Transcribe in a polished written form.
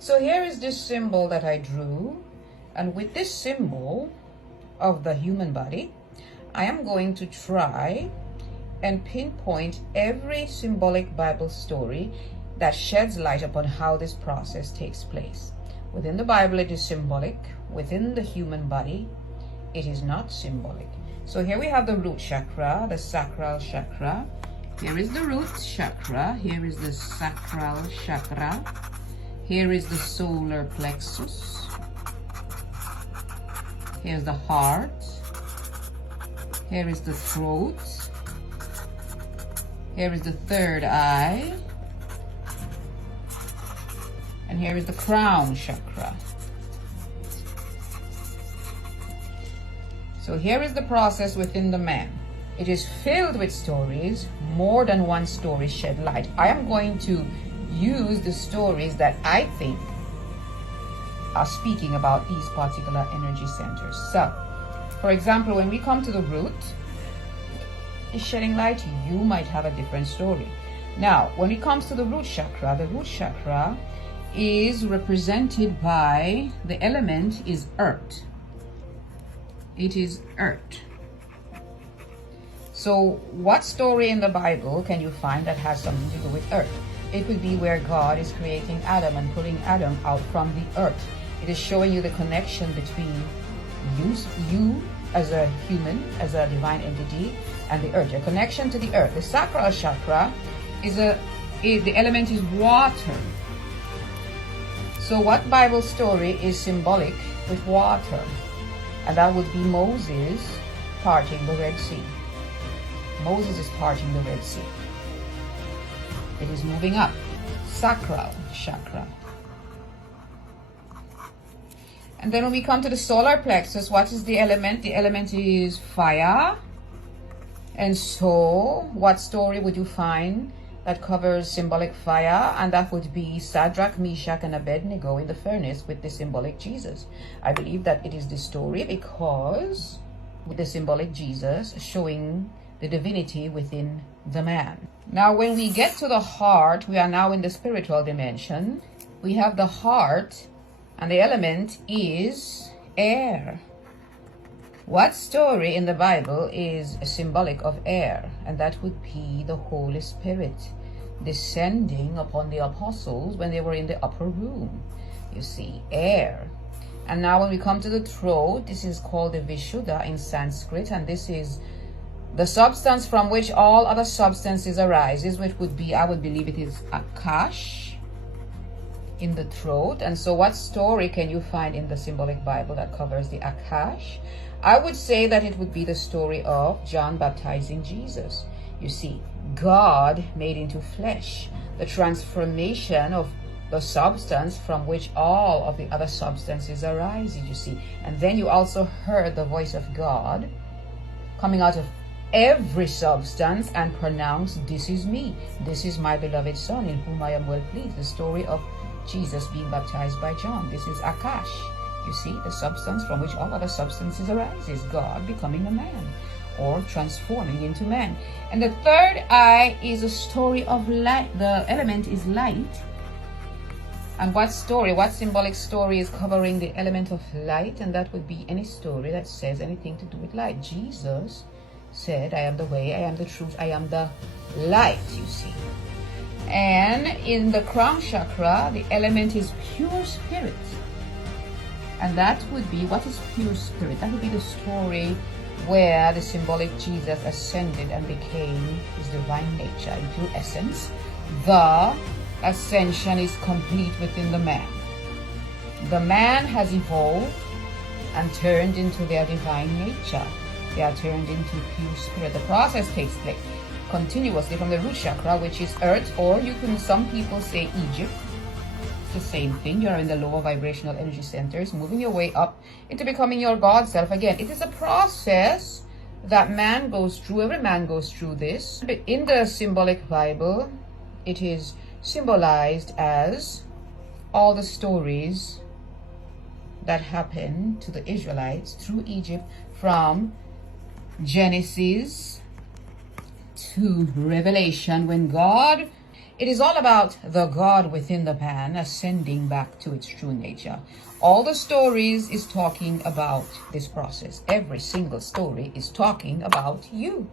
So here is this symbol that I drew, and with this symbol of the human body, I am going to try and pinpoint every symbolic Bible story that sheds light upon how this process takes place. Within the Bible, it is symbolic. Within the human body, it is not symbolic. So here we have the root chakra, the sacral chakra. Here is the root chakra. Here is the sacral chakra. Here is the solar plexus. Here's the heart. Here is the throat. Here is the third eye. And here is the crown chakra. So here is the process within the man. It is filled with stories. More than one story shed light. I am going to use the stories that I think are speaking about these particular energy centers. So, for example, when we come to the root, is shedding light, you might have a different story. Now, when it comes to the root chakra is represented by, the element is earth. It is earth. So what story in the Bible can you find that has something to do with earth? It would be where God is creating Adam and pulling Adam out from the earth. It is showing you the connection between you as a human, as a divine entity, and the earth, your connection to the earth. The sacral chakra is the element is water. So what Bible story is symbolic with water? And that would be Moses parting the Red Sea. Moses is parting the Red Sea. It is moving up. Sacral chakra. And then when we come to the solar plexus, what is the element? The element is fire. And so, what story would you find that covers symbolic fire? And that would be Shadrach, Meshach, and Abednego in the furnace with the symbolic Jesus. I believe that it is the story because with the symbolic Jesus showing the divinity within the man. Now, when we get to the heart, we are now in the spiritual dimension. We have the heart, and the element is air. What story in the Bible is symbolic of air? And that would be the Holy Spirit descending upon the apostles when they were in the upper room. You see, air. And now when we come to the throat, this is called the Vishuddha in Sanskrit, and this is the substance from which all other substances arises, which would be, I would believe it is Akash in the throat. And so what story can you find in the symbolic Bible that covers the Akash? I would say that it would be the story of John baptizing Jesus. You see, God made into flesh, the transformation of the substance from which all of the other substances arise, you see. And then you also heard the voice of God coming out of every substance and pronounced, "This is me, this is my beloved son in whom I am well pleased." The story of Jesus being baptized by John. This is Akash. You see, the substance from which all other substances arise is God becoming a man or transforming into man. And the third eye is a story of light. The element is light. And what symbolic story is covering the element of light? And that would be any story that says anything to do with light. Jesus said, "I am the way, I am the truth, I am the light," you see. And in the crown chakra, the element is pure spirit. And that would be, what is pure spirit? That would be the story where the symbolic Jesus ascended and became his divine nature in pure essence. The ascension is complete within the man. The man has evolved and turned into their divine nature. They are turned into pure spirit. The process takes place continuously from the root chakra, which is earth, or you can, some people say Egypt. It's the same thing. You are in the lower vibrational energy centers, moving your way up into becoming your God self. Again, it is a process that man goes through. Every man goes through this. In the symbolic Bible, it is symbolized as all the stories that happened to the Israelites through Egypt from Genesis to Revelation, when God It is all about the God within the pan ascending back to its true nature. All the stories is talking about this process. Every single story is talking about you.